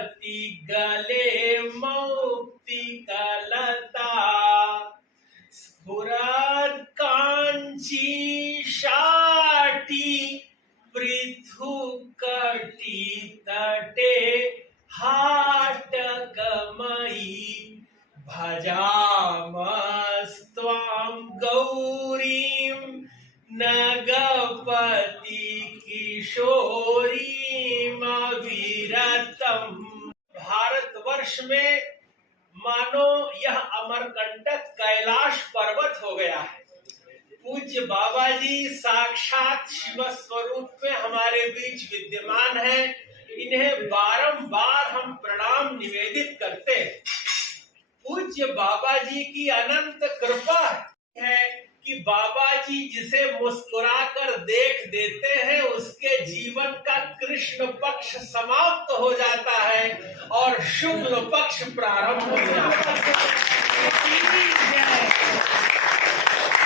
पति गले मुक्ति कलता, स्फुरद कांची शाटी पृथु कटी तटे हाटकमयी, भजामस्त्वां गौरीं नगपति किशोरीमविरतम। भारतवर्ष में मानो यह अमरकंटक कैलाश पर्वत हो गया है। पूज्य बाबा जी साक्षात शिव स्वरूप में हमारे बीच विद्यमान हैं। इन्हें बारंबार हम प्रणाम निवेदित करते हैं। पूज्य बाबा जी की अनंत कृपा है कि बाबा जी जिसे मुस्कुराकर देख देते हैं उसके जीवन का कृष्ण पक्ष समाप्त हो जाता है और शुक्ल पक्ष प्रारंभ हो जाता है।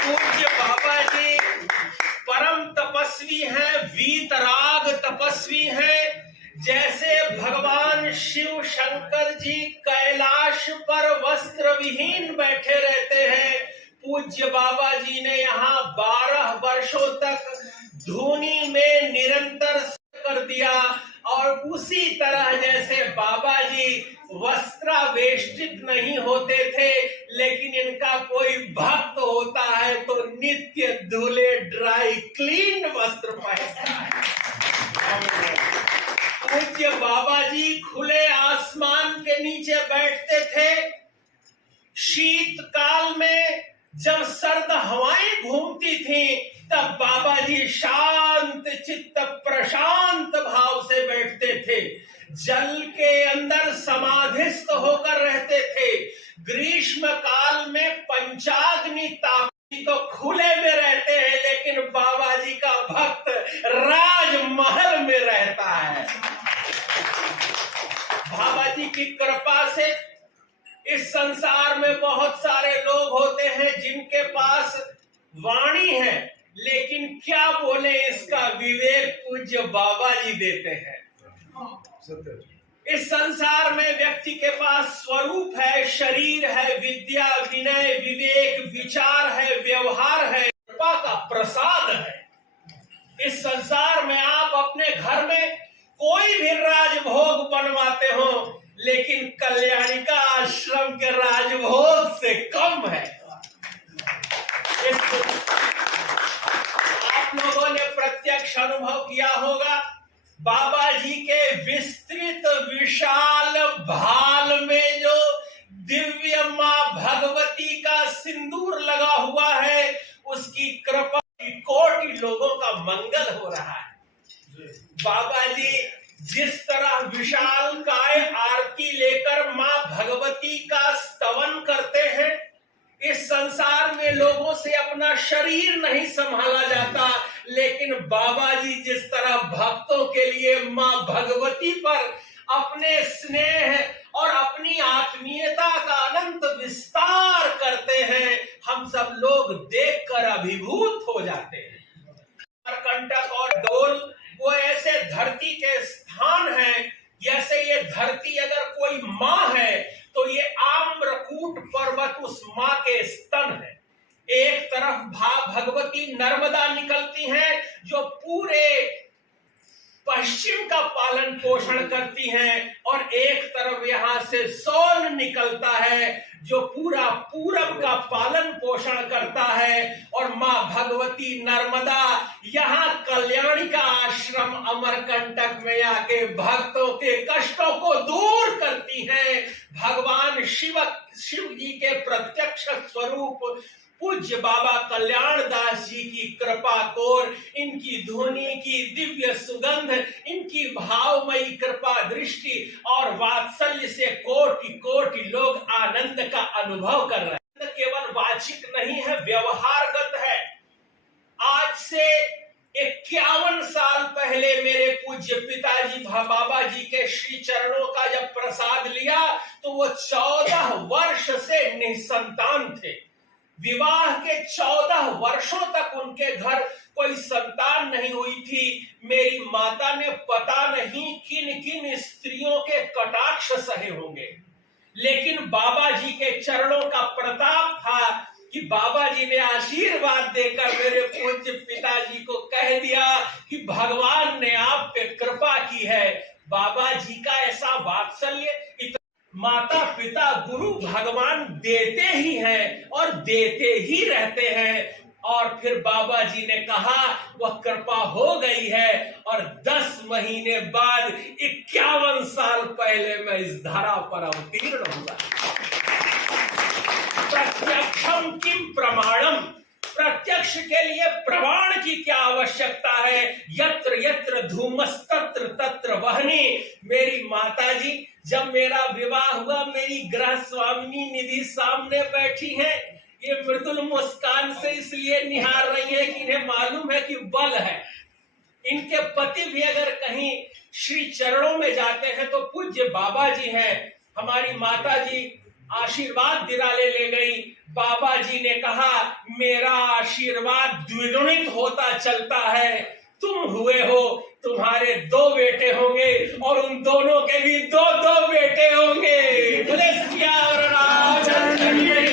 पूज्य बाबा जी परम तपस्वी हैं, वीतराग तपस्वी हैं। जैसे भगवान शिव शंकर जी कैलाश पर वस्त्र विहीन बैठे रहते हैं, पूज्य बाबा जी ने यहाँ 12 वर्षों तक धूनी में निरंतर कर दिया। और उसी तरह जैसे बाबा जी वस्त्रावेष्टित नहीं होते थे, लेकिन इनका कोई भक्त होता है तो नित्य धुले ड्राई क्लीन वस्त्र पहनता है। पूज्य बाबा जी खुले आसमान के नीचे बैठते थे। शीतकाल में जब सर्द हवाएं घूमती थीं, तब बाबा जी शांत चित्त प्रशांत भाव से बैठते थे, जल के अंदर समाधिस्थ होकर रहते थे। ग्रीष्म काल में पंचाग्नि तापी तो खुले में रहते हैं, लेकिन बाबा जी का भक्त राजमहल में रहता है। बाबा जी की कृपा से इस संसार में बहुत सारे लोग होते हैं जिनके पास वाणी है, लेकिन क्या बोले इसका विवेक पूज्य बाबा जी देते हैं। इस संसार में व्यक्ति के पास स्वरूप है, शरीर है, विद्या, विनय, विवेक, विचार है, व्यवहार है, कृपा का प्रसाद है। इस संसार में आप अपने घर में कोई भी राजभोग बनवाते हो, लेकिन कल्याणिका आश्रम के राजभोग से कम है। आप लोगों ने प्रत्यक्ष अनुभव किया होगा, बाबा जी के विस्तृत विशाल भाल में जो दिव्य मां भगवती का सिंदूर लगा हुआ है, उसकी कृपा कोटि लोगों का मंगल हो रहा है। बाबा जी जिस तरह विशाल काय आरती लेकर मां भगवती का स्तवन करते हैं, इस संसार में लोगों से अपना शरीर नहीं संभाला जाता, लेकिन बाबा जी जिस तरह भक्तों के लिए मां भगवती पर अपने स्नेह और अपनी आत्मीयता का अनंत विस्तार करते हैं, हम सब लोग देखकर अभिभूत हो जाते हैं। कंटक और डोल वो ऐसे धरती के स्थान हैं, जैसे ये धरती अगर कोई माँ है तो ये आम्रकूट पर्वत उस माँ के स्तन है। एक तरफ भगवती नर्मदा निकलती हैं जो पूरे पश्चिम का पालन पोषण करती हैं, और एक तरफ यहाँ से सोन निकलता है जो पूरा पूरब का पालन पोषण करता है। और माँ भगवती नर्मदा यहाँ कल्याणिका आश्रम अमरकंटक में आके भक्तों के कष्टों को दूर करती हैं। भगवान शिव जी के प्रत्यक्ष स्वरूप पूज्य बाबा कल्याण दास जी की कृपा कोर, इनकी धुनी की दिव्य सुगंध, इनकी भावमयी कृपा दृष्टि और वात्सल्य से कोटि कोटि लोग आनंद का अनुभव कर रहे हैं। केवल वाचिक नहीं है, व्यवहारगत है। आज से 51 साल पहले मेरे पूज्य पिताजी बाबा जी के श्री चरणों का जब प्रसाद लिया तो वो 14 वर्ष से निसंतान थे। विवाह के 14 वर्षों तक उनके घर कोई संतान नहीं हुई थी। मेरी माता ने पता नहीं किन किन स्त्रियों के कटाक्ष सहे होंगे, लेकिन बाबा जी के चरणों का प्रताप था कि बाबा जी ने आशीर्वाद देकर मेरे पूज्य पिताजी को कह दिया कि भगवान ने आप पे कृपा की है। बाबा जी का ऐसा वात्सल्य, माता पिता गुरु भगवान देते ही हैं और देते ही रहते हैं। और फिर बाबा जी ने कहा वह कृपा हो गई है और 10 महीने बाद 51 साल पहले मैं इस धरा पर अवतीर्ण हुआ। प्रत्यक्षम किम प्रमाणम, प्रत्यक्ष के लिए प्रमाण की क्या आवश्यकता है। यत्र यत्र धूमस्तत्र तत्र वह्नि। मेरी माताजी, जब मेरा विवाह हुआ, मेरी गृह स्वामिनी निधि सामने बैठी हैं। ये मृदुल मुस्कान से इसलिए निहार रही है कि इन्हें मालूम है कि बल है। इनके पति भी अगर कहीं श्री चरणों में जाते हैं तो पूज्य बाबा जी हैं। हमारी माता जी आशीर्वाद दिलाने ले गई। बाबा जी ने कहा मेरा आशीर्वाद द्विगुणित होता चलता है। तुम हुए हो, तुम्हारे 2 बेटे होंगे और उन दोनों के भी 2-2 बेटे होंगे। बोले सिया राम।